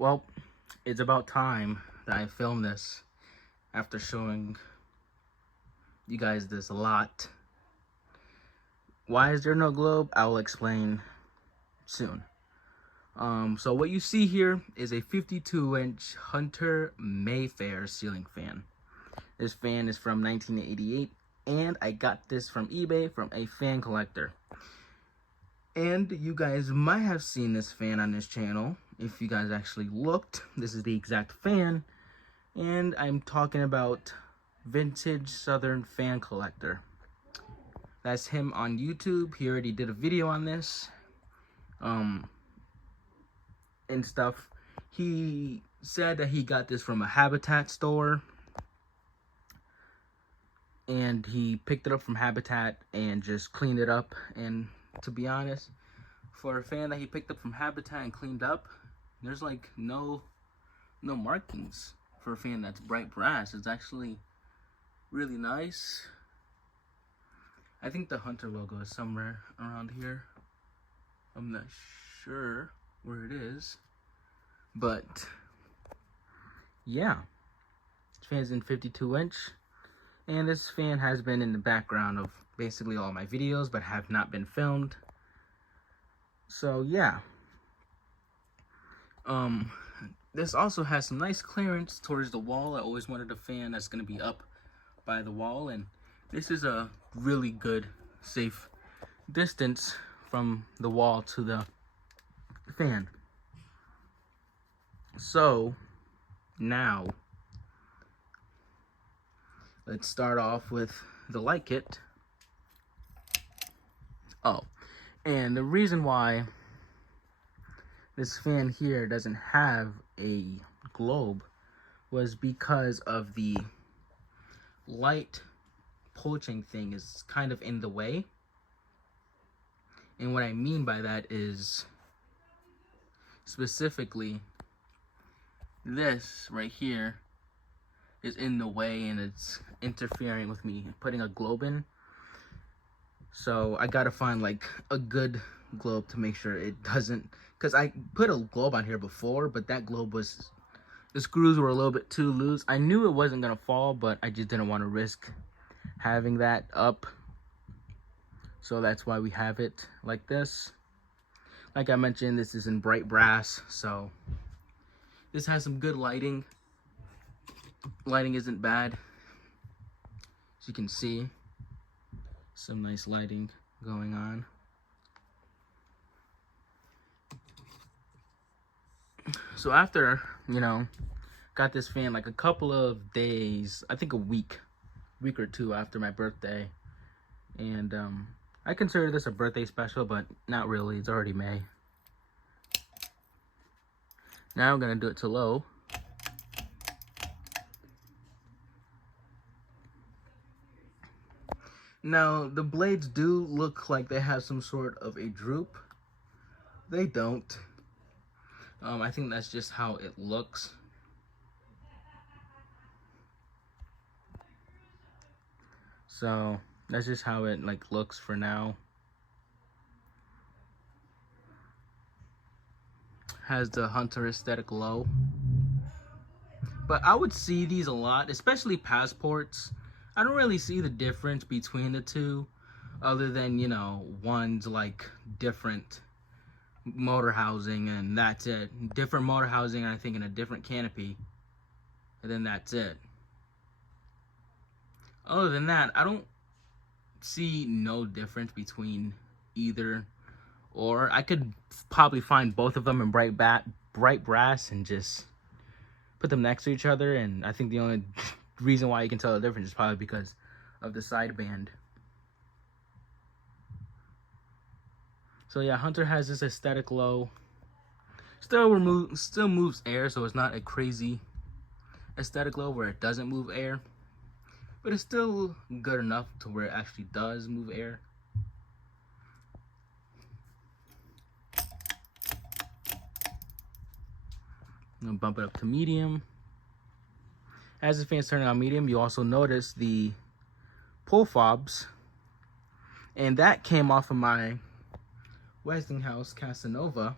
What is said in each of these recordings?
Well, it's about time that I film this after showing you guys this a lot. Why is there no globe? I will explain soon. So what you see here is a 52-inch Hunter Mayfair ceiling fan. This fan is from 1988, and I got this from eBay from a fan collector. And you guys might have seen this fan on this channel. If you guys actually looked, this is the exact fan. And I'm talking about Vintage Southern Fan Collector. That's him on YouTube. He already did a video on this. And stuff. He said that he got this from a Habitat store. And he picked it up from Habitat and just cleaned it up. And to be honest, for a fan that he picked up from Habitat and cleaned up, there's like no markings for a fan that's bright brass. It's actually really nice. I think the Hunter logo is somewhere around here. I'm not sure where it is, but yeah, this fan's in 52-inch, and this fan has been in the background of basically all my videos, but have not been filmed. So yeah, this also has some nice clearance towards the wall. I always wanted a fan that's going to be up by the wall, and this is a really good safe distance from the wall to the fan. So now let's start off with the light kit. Oh, and the reason why this fan here doesn't have a globe was because of the light poaching thing is kind of in the way. And what I mean by that is specifically this right here is in the way, and it's interfering with me putting a globe in. So I gotta find like a good globe to make sure it doesn't, because I put a globe on here before, but that globe was, the screws were a little bit too loose. I knew it wasn't gonna fall, but I just didn't want to risk having that up. So that's why we have it like this. Like I mentioned, this is in bright brass, so this has some good lighting. Lighting isn't bad, as you can see. Some nice lighting going on. So after, got this fan like a couple of days, I think a week or two after my birthday. And I consider this a birthday special, but not really. It's already May. Now I'm gonna do it to low. Now, the blades do look like they have some sort of a droop. They don't. I think that's just how it looks. So, that's just how it looks for now. Has the Hunter aesthetic low. But I would see these a lot, especially passports. I don't really see the difference between the two, other than, one's like different motor housing, and that's it. Different motor housing, I think, in a different canopy, and then that's it. Other than that, I don't see no difference between either, or I could probably find both of them in bright brass and just put them next to each other, and I think the only reason why you can tell the difference is probably because of the sideband. So yeah, Hunter has this aesthetic low. Still moves air, so it's not a crazy aesthetic low where it doesn't move air, but it's still good enough to where it actually does move air. I'm gonna bump it up to medium. As the fan's turning on medium, you also notice the pull fobs, and that came off of my Westinghouse Casanova.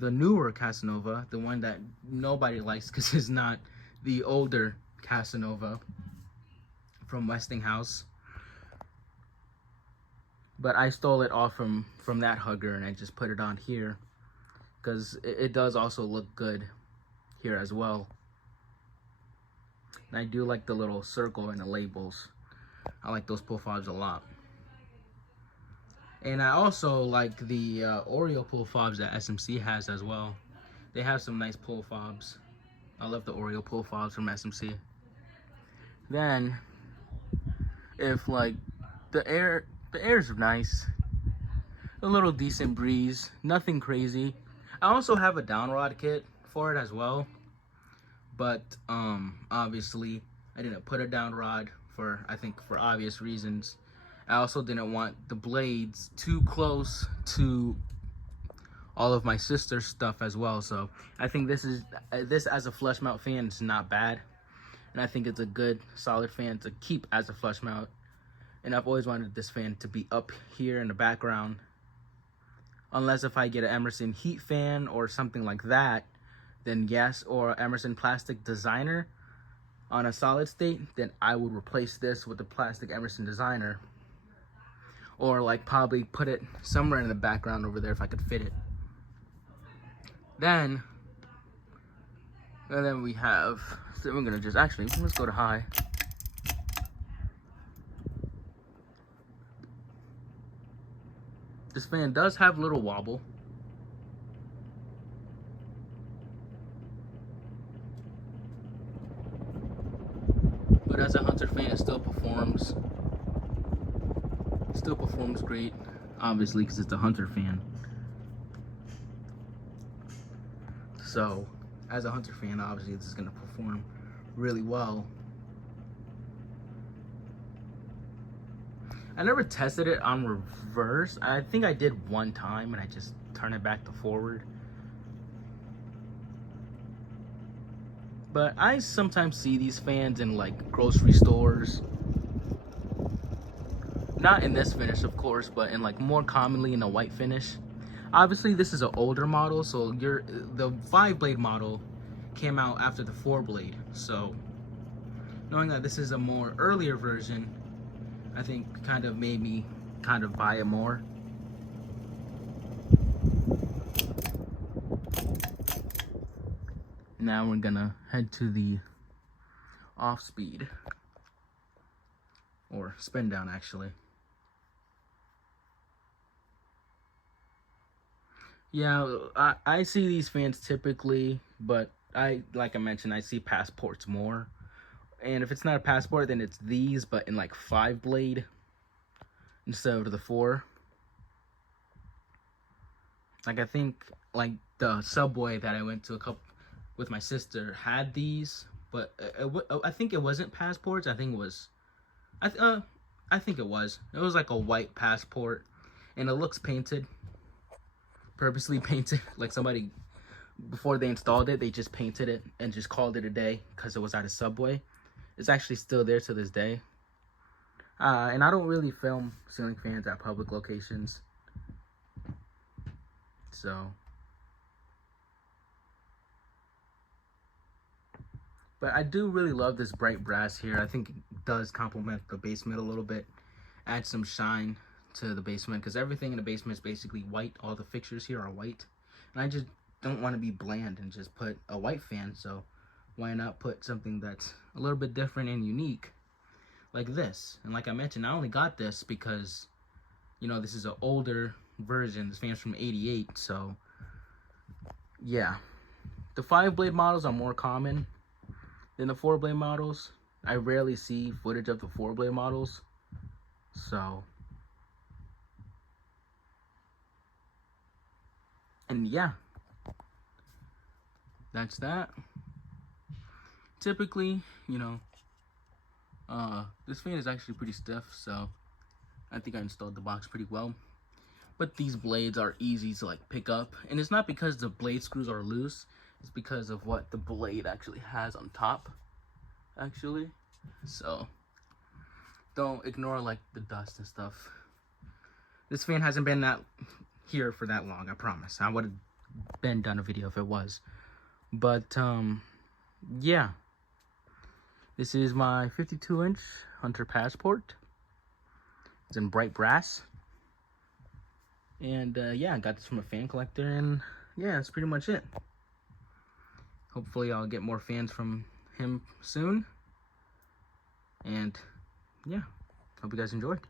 the newer Casanova, the one that nobody likes because it's not the older Casanova from Westinghouse. But I stole it off from that hugger, and I just put it on here because it does also look good here as well. And I do like the little circle and the labels. I like those pull fobs a lot. And I also like the Oreo pull fobs that SMC has as well. They have some nice pull fobs. I love the Oreo pull fobs from SMC. Then, if like the air's nice, a little decent breeze, nothing crazy. I also have a down rod kit for it as well, but obviously I didn't put a down rod for, I think, for obvious reasons. I also didn't want the blades too close to all of my sister's stuff as well. So I think this as a flush mount fan is not bad, and I think it's a good solid fan to keep as a flush mount. And I've always wanted this fan to be up here in the background, unless if I get an Emerson heat fan or something like that, then yes, or Emerson plastic designer on a solid state, then I would replace this with the plastic Emerson designer, or like probably put it somewhere in the background over there if I could fit it. And then we have, so we're gonna just, actually, let's go to high. This fan does have a little wobble. But as a Hunter fan, it still performs great, obviously, because it's a Hunter fan. So, as a Hunter fan, obviously, this is going to perform really well. I never tested it on reverse. I think I did one time, and I just turned it back to forward. But I sometimes see these fans in like grocery stores. Not in this finish, of course, but in like more commonly in a white finish. Obviously, this is an older model, so the 5-blade model came out after the 4-blade. So knowing that this is a more earlier version, I think kind of made me kind of buy it more. Now we're gonna head to the off speed, or spin down actually. Yeah, I see these fans typically, but like I mentioned, I see Passports more. And if it's not a Passport, then it's these, but in like 5-blade instead of the 4. Like I think like the Subway that I went to a couple with my sister had these, but I think it wasn't Passports. I think it was, I think it was. It was like a white Passport, and it looks painted. Purposely painted, like somebody before they installed it, they just painted it and just called it a day because it was at a Subway. It's actually still there to this day. And I don't really film ceiling fans at public locations, so. But I do really love this bright brass here. I think it does complement the basement a little bit, add some shine to the basement, because everything in the basement is basically white. All the fixtures here are white, and I just don't want to be bland and just put a white fan. So why not put something that's a little bit different and unique like this? And like I mentioned, I only got this because, you know, this is an older version. This fan's from '88, so yeah. The 5-blade models are more common than the 4-blade models. I rarely see footage of the 4-blade models, so. And yeah, that's that. Typically, you know, this fan is actually pretty stiff, so I think I installed the box pretty well. But these blades are easy to like pick up, and it's not because the blade screws are loose, it's because of what the blade actually has on top, actually. So don't ignore like the dust and stuff. This fan hasn't been that here for that long, I promise. I would have been done a video if it was. But yeah, this is my 52-inch Hunter Passport. It's in bright brass. And yeah, I got this from a fan collector, and yeah, that's pretty much it. Hopefully I'll get more fans from him soon. And yeah, hope you guys enjoyed.